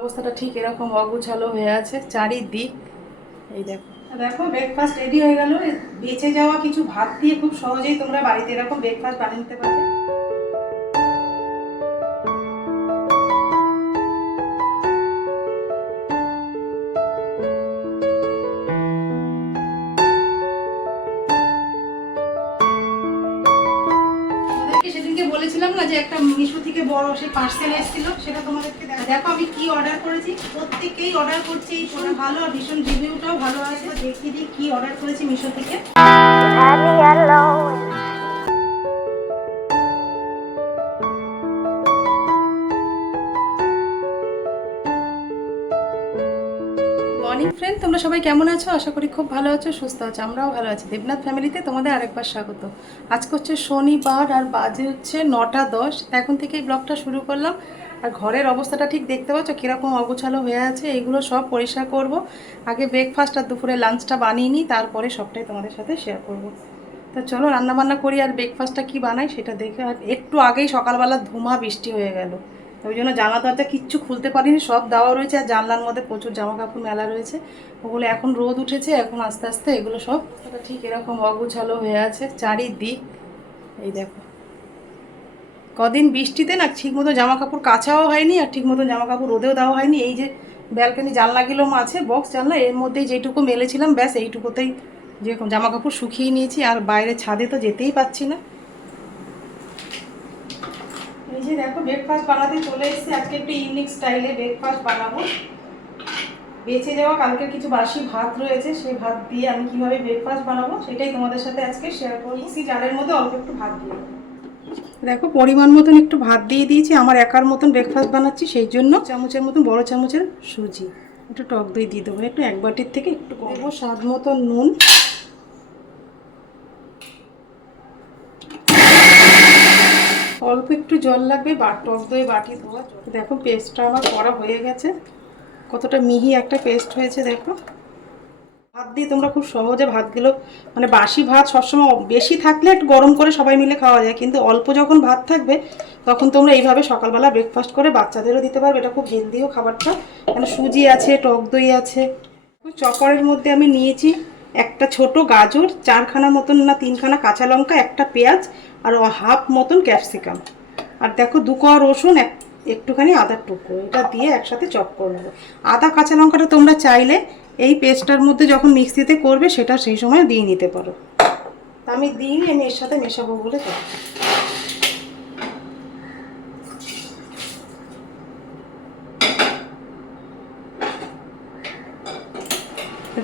অবস্থাটা ঠিক এরকম অগুছালো হয়ে আছে চারিদিক। এই দেখো দেখো ব্রেকফাস্ট রেডি হয়ে গেল। বেঁচে যাওয়া কিছু ভাত দিয়ে খুব সহজেই তোমরা বাড়িতে এরকম ব্রেকফাস্ট বানিয়ে নিতে পারবে। তোমাদেরকে সেদিনকে বলেছিলাম না যে একটা মিশো থেকে বড় সেই পার্সেল এসেছিল, সেটা তোমাদেরকে দেখো আমি কি অর্ডার করেছি। প্রত্যেকেই অর্ডার করছে, এই ফোন ভালো আর ভীষণ রিভিউটাও ভালো আছে। দেখিয়ে দিই কি অর্ডার করেছি মিশো থেকে। মর্নিং ফ্রেন্ড, তোমরা সবাই কেমন আছো? আশা করি খুব ভালো আছো, সুস্থ আছো। আমরাও ভালো আছি। দেবনাথ ফ্যামিলিতে তোমাদের আরেকবার স্বাগত। আজকে হচ্ছে শনিবার আর বাজে হচ্ছে 9টা 10। এখন থেকেই ব্লগটা শুরু করলাম। আর ঘরের অবস্থাটা ঠিক দেখতে পাচ্ছ কীরকম অগোছালো হয়ে আছে। এগুলো সব পরিষ্কার করব। আগে ব্রেকফাস্ট আর দুপুরে লাঞ্চটা বানিয়ে নিই, তারপরে সবটাই তোমাদের সাথে শেয়ার করব। তো চলো রান্নাবান্না করি, আর ব্রেকফাস্টটা কী বানাই সেটা দেখে। আর একটু আগেই সকালবেলা ধুমা বৃষ্টি হয়ে গেল, ওই জন্য জানলা দরজা কিচ্ছু খুলতে পারিনি, সব দেওয়া রয়েছে। আর জানলার মধ্যে প্রচুর জামা কাপড় মেলা রয়েছে, ওগুলো এখন রোদ উঠেছে, এখন আস্তে আস্তে এগুলো সব ঠিক এরকম অগুছালো হয়ে আছে চারিদিক। এই দেখো কদিন বৃষ্টিতে না ঠিক মতো জামা কাপড় কাচাও হয়নি, আর ঠিক মতো জামা কাপড় রোদেও দেওয়া হয়নি। এই যে ব্যালকনি জানলাগুলো আছে, বক্স জানলা, এর মধ্যেই যেটুকু মেলেছিলাম ব্যাস এইটুকুতেই যে জামা কাপড় শুকিয়ে নিয়েছি। আর বাইরে ছাদে তো যেতেই পাচ্ছি না। এই যে দেখো ব্রেকফাস্ট বানাতে চলে এসেছি। আজকে একটু ইউনিক স্টাইলে ব্রেকফাস্ট বানাবো। বেঁচে যাওয়া কালকের কিছু বাসি ভাত রয়েছে, সেই ভাত দিয়ে আমি কিভাবে ব্রেকফাস্ট বানাবো সেটাই তোমাদের সাথে আজকে শেয়ার করব। মিক্সি জারের মধ্যে অল্প একটু ভাত দিয়ে দেখো পরিমাণ মতন একটু ভাত দিয়ে দিয়েছি। আমার একার মতন ব্রেকফাস্ট বানাচ্ছি, সেই জন্য চামচের মতন বড় চামচের সুজি, একটু টক দই দিয়ে দেবো, একটু এক বাটির থেকে একটু দেবো স্বাদ মতো নুন, অল্প একটু জল লাগবে। টক দই বাটি ধোয়া। দেখো পেস্টটা আমার করা হয়ে গেছে, কতটা মিহি একটা পেস্ট হয়েছে দেখো। ভাত দিয়ে তোমরা খুব সহজে ভাতগুলো, মানে বাসি ভাত সবসময় বেশি থাকলে একটু গরম করে সবাই মিলে খাওয়া যায়, কিন্তু অল্প যখন ভাত থাকবে তখন তোমরা এইভাবে সকালবেলা ব্রেকফাস্ট করে বাচ্চাদেরও দিতে পারবে। এটা খুব হেলদিও খাবারটা, মানে সুজি আছে, টক দই আছে। চকরের মধ্যে আমি নিয়েছি একটা ছোট গাজর, 4খানা মতন না 3খানা কাঁচা লঙ্কা, একটা পেঁয়াজ, আর হাফ মতন ক্যাপসিকাম, আর দেখো 2 কোয়া রসুন, একটুখানি আদার টুকরো, এটা দিয়ে একসাথে চপ করে নেবো। আদা কাঁচা লঙ্কাটা তোমরা চাইলে এই পেস্টটার মধ্যে যখন মিক্সিতে করবে সেটা সেই সময় দিয়ে নিতে পারো। আমি দিই, আমি এর সাথে মেশাবো বলে তো।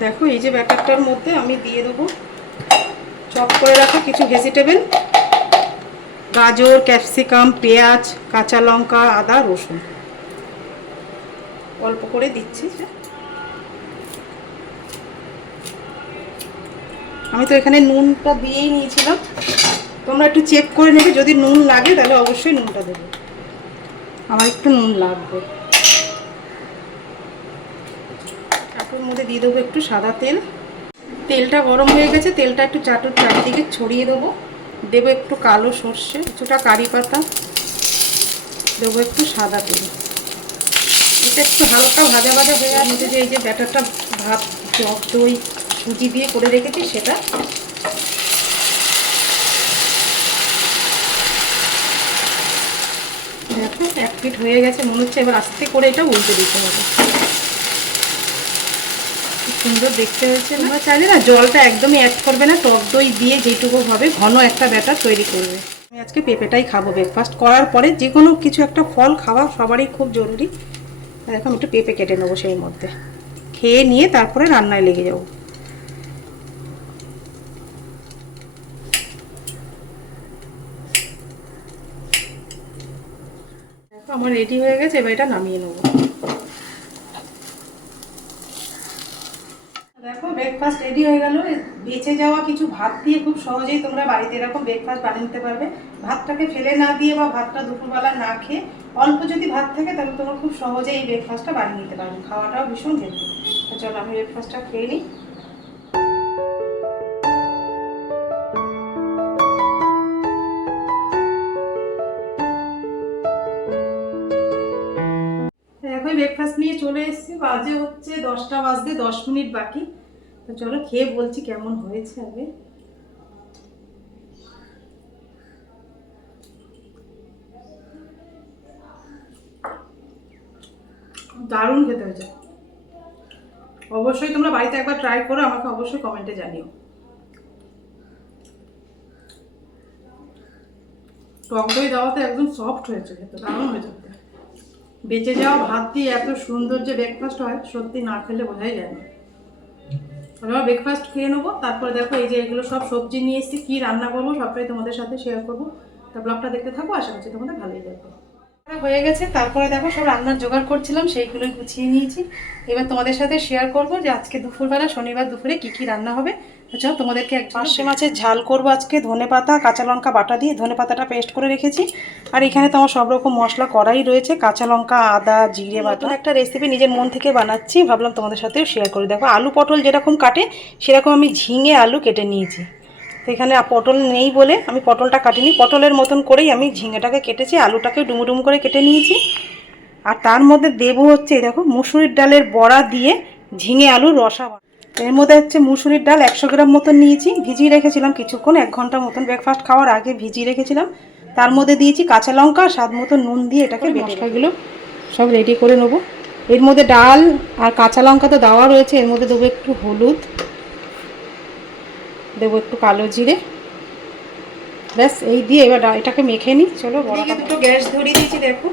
দেখো এই যে ব্যাটারটার মধ্যে আমি দিয়ে দেবো চপ করে রাখা কিছু ভেজিটেবল, গাজর, ক্যাপসিকাম, পেঁয়াজ, কাঁচা লঙ্কা, আদা, রসুন, অল্প করে দিচ্ছি। আমি তো এখানে নুনটা দিয়েই নিয়েছিলাম, তোমরা একটু চেক করে নেবে, যদি নুন লাগে তাহলে অবশ্যই নুনটা দেবে। আমার একটু নুন লাগবে। তারপর মধ্যে দিয়ে দেবো একটু সাদা তেল। তেলটা গরম হয়ে গেছে, তেলটা একটু চারদিকে ছড়িয়ে দেবো। দেবো একটু কালো সর্ষে, কিছুটা কারি পাতা, দেবো একটু সাদা তেল। এটা একটু হালকা ভাজা ভাজা হয়ে আসছে, যে এই যে ব্যাটারটা ভাত, টক দই, সুজি দিয়ে করে রেখেছি সেটা দেখো 1 পিঠ হয়ে গেছে মনে হচ্ছে। এবার আস্তে করে এটা উল্টে দিতে হবে। খুব সুন্দর দেখতে হয়েছে। তোমরা চাইলে না জলটা একদমই অ্যাড করবে না, টক দই দিয়ে যেটুকু ভাবে ঘন একটা ব্যাটার তৈরি করবে। আমি আজকে পেঁপেটাই খাবো। ব্রেকফাস্ট করার পরে যে কোনো কিছু একটা ফল খাওয়া সবারই খুব জরুরি। দেখো আমি একটু পেঁপে কেটে নেবো, সেই মধ্যে খেয়ে নিয়ে তারপরে রান্নায় লেগে যাবো। দেখো আমার রেডি হয়ে গেছে, এবার এটা নামিয়ে নেবো। দেখো ব্রেকফাস্ট রেডি হয়ে গেল। বেঁচে যাওয়া কিছু ভাত দিয়ে খুব সহজেই তোমরা বাড়িতে এরকম ব্রেকফাস্ট বানিয়ে নিতে পারবে। ভাতটাকে ফেলে না দিয়ে বা ভাতটা দুপুরবেলা না খেয়ে অল্প যদি ভাত থাকে তাহলে তোমরা খুব সহজেই এই ব্রেকফাস্টটা বানিয়ে নিতে পারবে। খাওয়াটাও ভীষণ হেলদি। তো চলো আমি ব্রেকফাস্টটা খেয়ে নিই। দেখো ব্রেকফাস্ট নিয়ে চলে এসেছি, বাজে হচ্ছে 10টা বাজতে 10 মিনিট বাকি। তো চলো খেয়ে বলছি কেমন হয়েছে আগে। দারুণ খেতে হয়েছে। অবশ্যই তোমরা বাড়িতে একবার ট্রাই করো, আমাকে অবশ্যই কমেন্টে জানিও। টক দই দেওয়াতে একদম সফট হয়েছে, খেতে দারুণ হয়েছে। বেঁচে যাওয়া ভাত দিয়ে এত সুন্দর যে ব্রেকফাস্ট হয়, সত্যি না খেলে বোঝাই যায় না। আমরা ব্রেকফাস্ট খেয়ে নেবো, তারপরে দেখো এই যে এগুলো সব সবজি নিয়ে এসেছি, কী রান্না করবো সবটাই তোমাদের সাথে শেয়ার করবো। তা ব্লগটা দেখতে থাকো, আশা করছি তোমাদের ভালোই লাগবে। হয়ে গেছে, তারপরে দেখো সব রান্নার জোগাড় করছিলাম, সেইগুলোই গুছিয়ে নিয়েছি। এবার তোমাদের সাথে শেয়ার করবো যে আজকে দুপুরবেলা, শনিবার দুপুরে কি কি রান্না হবে। চলো তোমাদেরকে এক পার্শে মাছের ঝাল করবো আজকে, ধনেপাতা কাঁচা লঙ্কা বাটা দিয়ে, ধনেপাতাটা পেস্ট করে রেখেছি। আর এখানে তোমার সব রকম মশলা করাই রয়েছে, কাঁচা লঙ্কা, আদা, জিরে বাটা। একটা রেসিপি নিজের মন থেকে বানাচ্ছি, ভাবলাম তোমাদের সাথেও শেয়ার করি। দেখো আলু পটল যেরকম কাটে সেরকম আমি ঝিঙে আলু কেটে নিয়েছি। তো এখানে পটল নেই বলে আমি পটলটা কাটিনি, পটলের মতন করেই আমি ঝিঙেটাকে কেটেছি, আলুটাকে ডুমো ডুমো করে কেটে নিয়েছি। আর তার মধ্যে দেবো হচ্ছে দেখো মুসুরির ডালের বড়া দিয়ে ঝিঙে আলুর রসা। এর মধ্যে হচ্ছে মুসুরির ডাল 100 গ্রাম মতন নিয়েছি, ভিজিয়ে রেখেছিলাম কিছুক্ষণ, 1 ঘন্টা মতন, ব্রেকফাস্ট খাওয়ার আগে ভিজিয়ে রেখেছিলাম। তার মধ্যে দিয়েছি কাঁচা লঙ্কা, স্বাদ মতো নুন দিয়ে এটাকে মশলাগুলো সব রেডি করে নেবো। এর মধ্যে ডাল আর কাঁচা লঙ্কা তো দেওয়া রয়েছে, এর মধ্যে দেবো একটু হলুদ, দেবো একটু কালো জিরে, ব্যাস এই দিয়ে এবার এটাকে মেখে নিই। চলো দুটো গ্যাস ধরিয়ে দিয়েছি। দেখো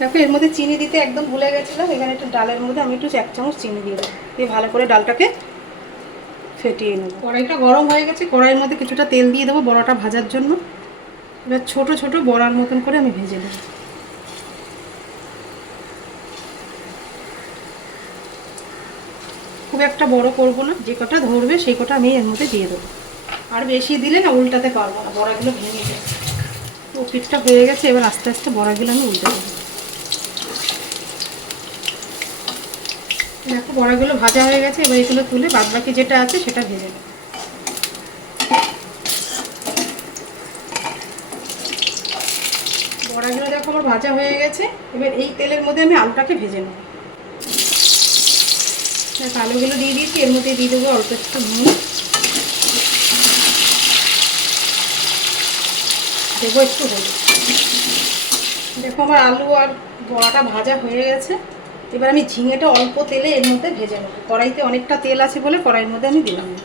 দেখো এর মধ্যে চিনি দিতে একদম ভুলে গেছিলাম, এখানে একটু ডালের মধ্যে আমি একটু 1 চামচ চিনি দিয়ে দেবো, দিয়ে ভালো করে ডালটাকে ফেটিয়ে নেব। কড়াইটা গরম হয়ে গেছে, কড়াইয়ের মধ্যে কিছুটা তেল দিয়ে দেবো বড়াটা ভাজার জন্য। এবার ছোট ছোট বড়ার মতন করে আমি ভেজে নেব। খুব একটা বড় করবো না, যে কটা ধরবে সেই কটা আমি এর মধ্যে দিয়ে দেবো। আর বেশি দিলে না উল্টাতে পারবো না, বড়াগুলো ভেঙে যায়। ও পিঠটা হয়ে গেছে, এবার আস্তে আস্তে বড়াগুলো আমি উল্টে দেবো। দেখো বড়াগুলো ভাজা হয়ে গেছে, এবার এগুলো তুলে বাদবাকি যেটা আছে সেটা ভেজে নেব। বড়াগুলো দেখো আমার ভাজা হয়ে গেছে, এবার এই তেলের মধ্যে আমি আলুটাকে ভেজে নেব। আলুগুলো দিয়ে দিয়েছি, এর মধ্যে দিয়ে দেবো অল্প একটু নুন, দেবো একটু হলুদ। দেখো আমার আলু আর বড়াটা ভাজা হয়ে গেছে, এবার আমি ঝিঙেটা অল্প তেলে এর মধ্যে ভেজে নেব। কড়াইতে অনেকটা তেল আছে বলে কড়াইয়ের মধ্যে আমি দিলাম না।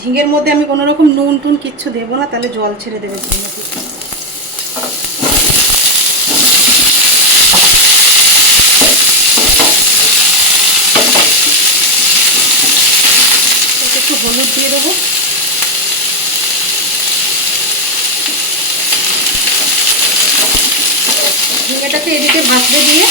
ঝিঙের মধ্যে আমি কোনো রকম নুন টুন কিচ্ছু দেবো না, তাহলে জল ছেড়ে দেবে ঝিঙে থেকে। একটু হলুদ দিয়ে দেবো, ঝিঙেটাকে এদিকে ভাজতে দিয়ে।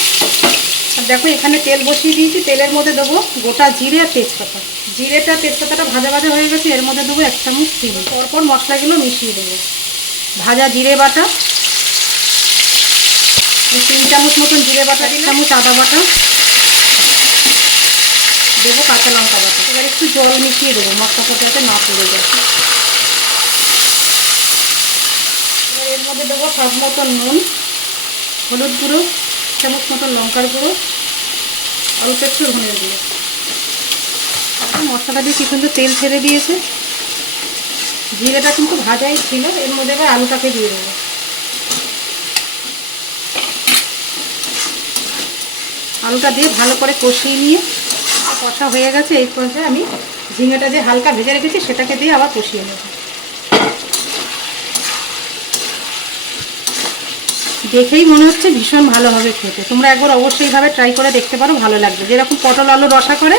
আর দেখো এখানে তেল বসিয়ে দিয়েছি, তেলের মধ্যে দেবো গোটা জিরে আর তেজপাতা। জিরেটা তেজপাতাটা ভাজা ভাজা হয়ে গেছে, এর মধ্যে দেবো 1 চামচ চিনি। পরপর মশলাগুলো মিশিয়ে দেবো। ভাজা জিরে বাটা 3 চামচ মতন জিরে বাটা, 1 চামচ আদা বাটা, দেবো কাঁচা লঙ্কা বাটা। এবার একটু জল মিশিয়ে দেবো, মশলাটা যাতে না পুড়ে যায়। এবার এর মধ্যে দেবো স্বাদ মতন নুন, হলুদ গুঁড়ো 1 চামচ মতন, লঙ্কার গুঁড়ো, অল্প একটু ধনের গুঁড়ো। মশলাটা দিয়ে কি সুন্দর তেল ছেড়ে দিয়েছে। জিরেটা কিন্তু ভাজাই ছিল, এর মধ্যে এবার আলুটাকে দিয়ে দেবো। আলুটা দিয়ে ভালো করে কষিয়ে নিয়ে, কষা হয়ে গেছে, এই পর্যায়ে আমি ঝিঙেটা যে হালকা ভেজে রেখেছি সেটাকে দিয়ে আবার কষিয়ে নেব। দেখেই মনে হচ্ছে ভীষণ ভালো হবে খেতে, তোমরা একবার অবশ্যই এইভাবে ট্রাই করে দেখতে পারো, ভালো লাগবে। যেরকম পটল আলু রসা করে,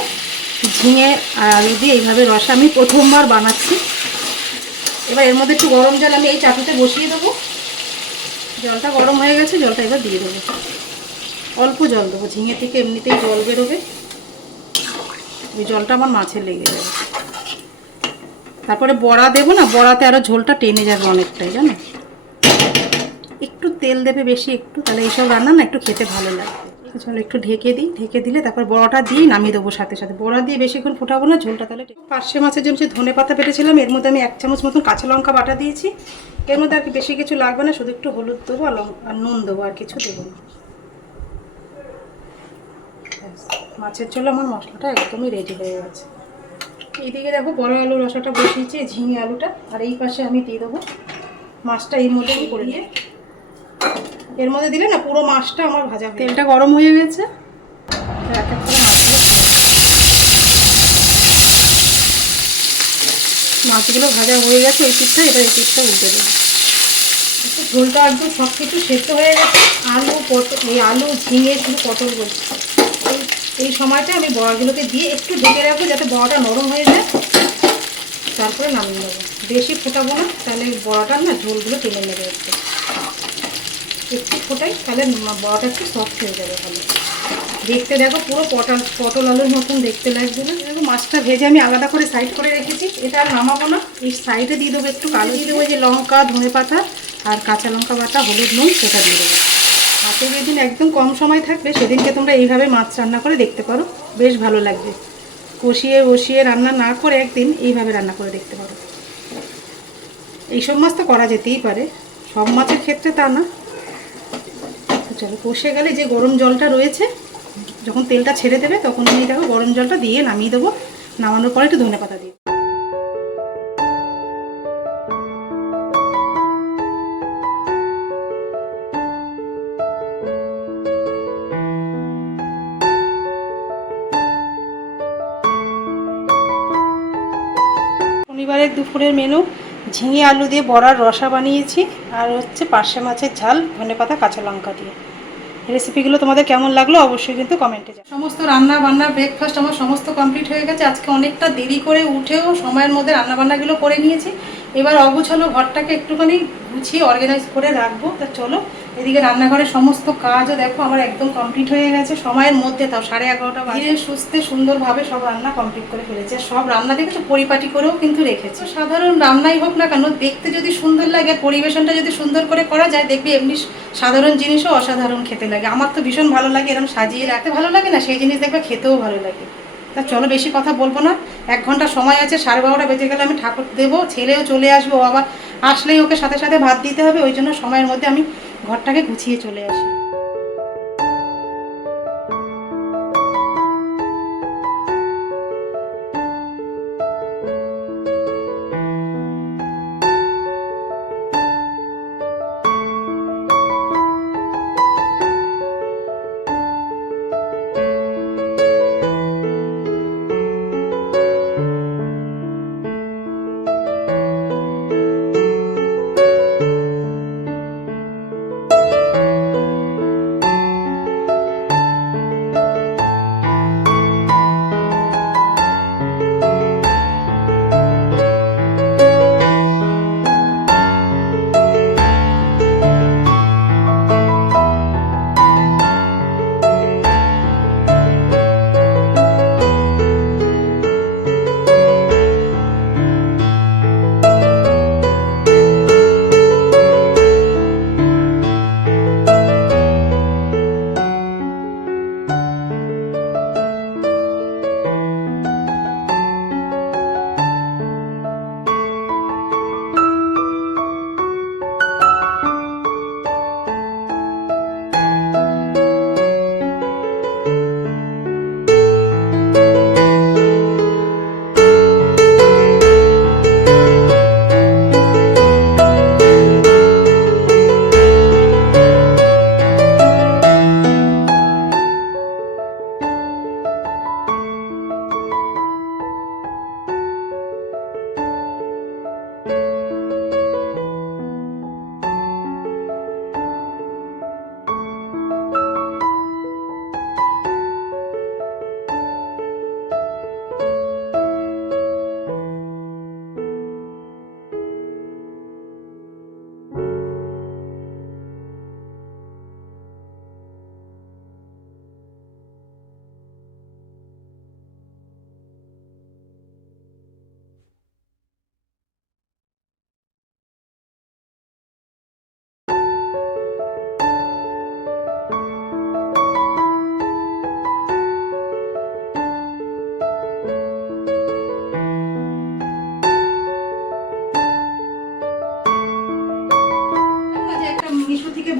ঝিঙে আর আলু দিয়ে এইভাবে রসা আমি প্রথমবার বানাচ্ছি। এবার এর মধ্যে একটু গরম জল আমি এই চাটুতে বসিয়ে দেবো। জলটা গরম হয়ে গেছে, জলটা এবার দিয়ে দেবো। অল্প জল দেবো, ঝিঙে থেকে এমনিতেই জল বেরোবে, ওই জলটা আমার মাছে লেগে যাবে। তারপরে বড়া দেবো না, বড়াতে আরও ঝোলটা টেনে যাবে অনেকটাই, জানো। একটু তেল দেবে বেশি একটু, তাহলে এইসব রান্না না একটু খেতে ভালো লাগবে। চলো একটু ঢেকে দিই, ঢেকে দিলে তারপর বড়াটা দিয়ে নামিয়ে দেবো সাথে সাথে। বড়া দিয়ে বেশিক্ষণ ফোটাবো না, ঝোলটা তাহলে। পার্শে মাছের জন্য যে ধনে পাতা পেটেছিলাম, এর মধ্যে আমি 1 চামচ মতন কাঁচা লঙ্কা বাটা দিয়েছি। এর মধ্যে আর কি বেশি কিছু লাগবে না, শুধু একটু হলুদ দেবো আর নুন দেবো, আর কিছু দেবো না। মাছের ঝোল আমার মশলাটা একদমই রেডি হয়ে গেছে। এইদিকে দেখো বড় আলুর রসাটা বসিয়েছি, ঝিঙে আলুটা, আর এই পাশে আমি দিয়ে দেবো মাছটা। এর মধ্যে করে নিয়ে এর মধ্যে দিলে না পুরো মাছটা আমার ভাজা। তেলটা গরম হয়ে গেছে, এক এক করে মাছগুলো ভাজা হয়ে গেছে। এই পিঠটা এবার এই পিঠটা উল্টে দেবো। ঝোলটা একদম সব কিছু সেদ্ধ হয়ে গেছে। আলু পটল, এই আলু ঝিঙে শুধু পটল বলছি। এই সময়টা আমি বড়াগুলোকে দিয়ে একটু ঢেকে রাখবো যাতে বড়াটা নরম হয়ে যায়, তারপরে নামিয়ে নেবো। বেশি ফোটাবো না, তাহলে বড়াটার না ঝোলগুলো টেনে নেবে। একটু ফোটাই, তাহলে বড়াটা একটু সফট হয়ে যাবে ভালো। দেখতে দেখো পুরো পটল আলুর মতন দেখতে লাগবে না। দেখো মাছটা ভেজে আমি আলাদা করে সাইড করে রেখেছি, এটা আর নামাবো না। এই সাইডে দিয়ে দেবো একটু কালো দিয়ে দেবো, যে লঙ্কা, ধনে পাতা আর কাঁচা লঙ্কা বাটা, হলুদ, নুন, সেটা দিয়ে দেবো। হাতে যেদিন একদম কম সময় থাকবে সেদিনকে তোমরা এইভাবে মাছ রান্না করে দেখতে পারো, বেশ ভালো লাগবে। কষিয়ে বসিয়ে রান্না না করে একদিন এইভাবে রান্না করে দেখতে পারো। এইসব মাছ তো করা যেতেই পারে, সব মাছের ক্ষেত্রে তা না। চলো কষে গেলে যে গরম জলটা রয়েছে, যখন তেলটা ছেড়ে দেবে তখন আমি দেখো গরম জলটা দিয়ে নামিয়ে দেবো। নামানোর পরে একটু ধনে পাতা দিই। শনিবারের দুপুরের মেনু ঝিঙে আলু দিয়ে বড়ার রসা বানিয়েছি, আর হচ্ছে পার্শে মাছের ঝাল, ধনেপাতা, কাঁচা লঙ্কা দিয়ে। রেসিপিগুলো তোমাদের কেমন লাগলো অবশ্যই কিন্তু কমেন্টে জানাও। সমস্ত রান্না বান্না ব্রেকফাস্ট আমার সমস্ত কমপ্লিট হয়ে গেছে। আজকে অনেকটা দেরি করে উঠেও সময়ের মধ্যে রান্নাবান্নাগুলো করে নিয়েছি। এবার অগুছালো ঘরটাকে একটুখানি গুছিয়ে অর্গানাইজ করে রাখবো। তা চলো, এদিকে রান্নাঘরের সমস্ত কাজও দেখো আমার একদম কমপ্লিট হয়ে গেছে সময়ের মধ্যে। তাও 11:30 বাজে সুস্থে সুন্দরভাবে সব রান্না কমপ্লিট করে ফেলেছে। সব রান্না দেখেছো পরিপাটি করেও কিন্তু রেখেছে। সাধারণ রান্নাই হোক না কেন, দেখতে যদি সুন্দর লাগে আর পরিবেশনটা যদি সুন্দর করে করা যায়, দেখবি এমনি সাধারণ জিনিসও অসাধারণ খেতে লাগে। আমার তো ভীষণ ভালো লাগে, এরকম সাজিয়ে রাখতে ভালো লাগে না, সেই জিনিস দেখবে খেতেও ভালো লাগে। তা চলো বেশি কথা বলবো না, 1 ঘন্টা সময় আছে। 12:30 বেজে গেলে আমি ঠাকুর দেবো, ছেলেও চলে আসবো, আবার আসলেই ওকে সাথে সাথে ভাত দিতে হবে। ওই জন্য সময়ের মধ্যে আমি ঘরটাকে গুছিয়ে চলে আসি।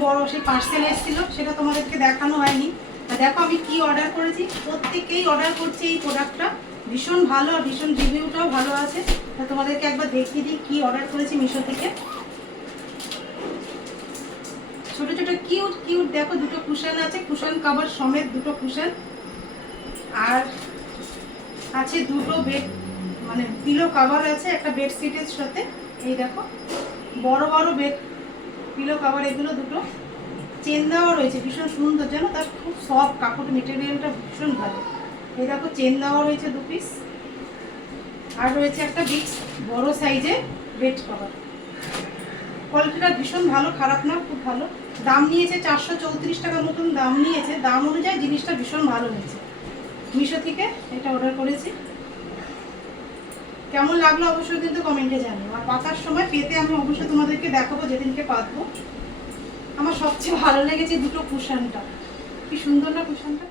বড় সেই পার্সেল এসেছিল, সেটা তোমাদেরকে দেখানো হয়নি। দেখো আমি কি অর্ডার করেছি, প্রত্যেকেই অর্ডার করছে এই প্রোডাক্টটা, ভীষণ ভালো আর ভীষণ রিভিউটাও ভালো আছে। তা তোমাদেরকে একবার দেখিয়ে দিই কি অর্ডার করেছি মিশো থেকে। ছোট ছোট কিউট কিউট দেখো, দুটো কুশন আছে, কুশন কভার সমেত দুটো কুশন, আর আছে দুটো বেড মানে পিলো কভার আছে একটা বেডশিটের সাথে। এই দেখো বড় বড় বেড পিলো কভার, এগুলো দুটো চেন দেওয়া রয়েছে, ভীষণ সুন্দর জানো, তার খুব সফট কাপড়, মেটেরিয়ালটা ভীষণ ভালো। এই দেখো চেন দেওয়া রয়েছে 2 পিস, আর রয়েছে একটা বিগ বড় সাইজে বেড কভার। কোয়ালিটিটা ভীষণ ভালো, খারাপ না, খুব ভালো। দাম নিয়েছে 434 টাকার মতন দাম নিয়েছে, দাম অনুযায়ী জিনিসটা ভীষণ ভালো হয়েছে। মিশো থেকে এটা অর্ডার করেছি, কেমন লাগলো অবশ্যই কিন্তু কমেন্টে জানিও। আর পাতার সময় পেতে আমি অবশ্যই তোমাদেরকে দেখাবো যেদিনকে পাতবো। আমার সবচেয়ে ভালো লেগেছে দুটো কুশনটা, কি সুন্দর না কুশনটা।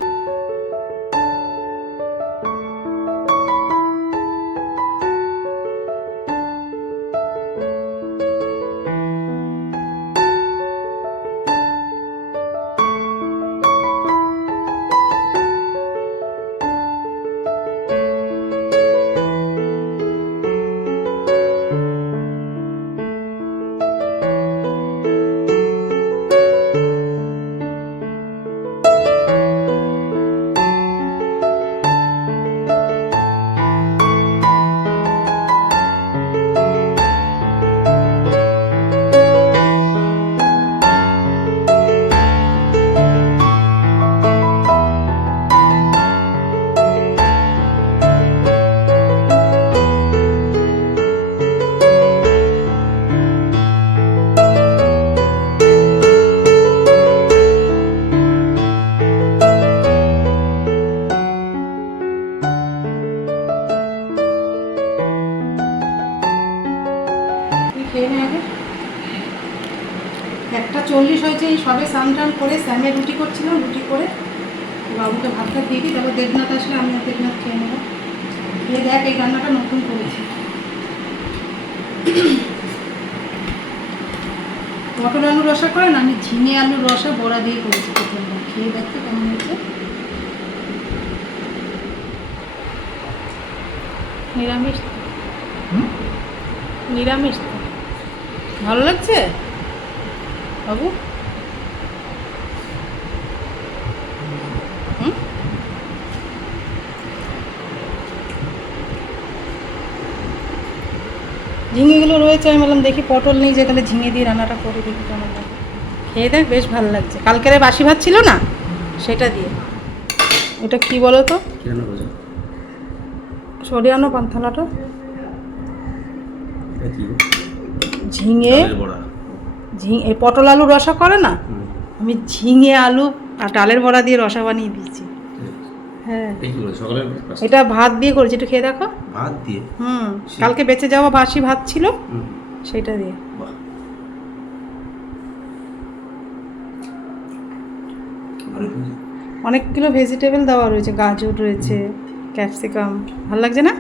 একটা 40 হয়েছে, এই সবে স্নান টান করে স্যামে রুটি করছিলাম, রুটি করে বাবুকে ভাতটা দিয়ে দিই, তারপর দেবনাথ আসলে আমি আর দেবনাথ খেয়ে নেবো। খেয়ে দেখ এই রান্নাটা নতুন করেছি, পটল আলু রসা করে না, আমি ঝিঙে আলুর রসা বড়া দিয়ে করেছি প্রথমবার। খেয়ে দেখতে কেমন হয়েছে। নিরামিষ নিরামিষ তো ভালো লাগছে বাবু। ঝিঙেগুলো রয়েছে, আমি বললাম দেখি পটল নেই যে, তাহলে ঝিঙে দিয়ে রান্নাটা করে দেখি কেমন লাগে। খেয়ে দেখ বেশ ভালো লাগছে, কালকের বাসি ভাত ছিল না সেটা দিয়ে। ওটা কি বলো তো, সরিয়ানো পান্থালাটা ঝিঙে এই পটল আলু রসা করে না, আমি ঝিঙে আলু আর ডালের বড়া দিয়ে রসা বানিয়ে দিয়েছি। হ্যাঁ এটা ভাত দিয়ে করেছি, একটু খেয়ে দেখো। ভাত দিয়ে? কালকে বেঁচে যাওয়া বাসি ভাত ছিল সেটা দিয়ে। অনেকগুলো ভেজিটেবল দেওয়া রয়েছে, গাজর রয়েছে, ক্যাপসিকাম, ভালো লাগছে না?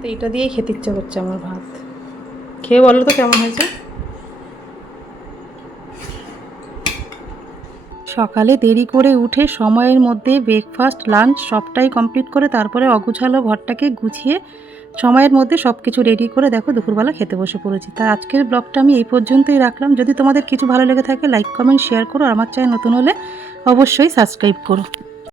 তো এটা দিয়েই খেতে ইচ্ছা করছে আমার ভাত। খেয়ে বলো তো কেমন হয়েছে। সকালে দেরি করে উঠে সময়ের মধ্যে ব্রেকফাস্ট লাঞ্চ সবটাই কমপ্লিট করে তারপরে অগুছালো ঘরটাকে গুছিয়ে সময়ের মধ্যে সব কিছু রেডি করে দেখো দুপুরবেলা খেতে বসে পড়েছি। তাই আজকের ব্লগটা আমি এই পর্যন্তই রাখলাম। যদি তোমাদের কিছু ভালো লেগে থাকে লাইক কমেন্ট শেয়ার করো, আর আমার চ্যানেল নতুন হলে অবশ্যই সাবস্ক্রাইব করো।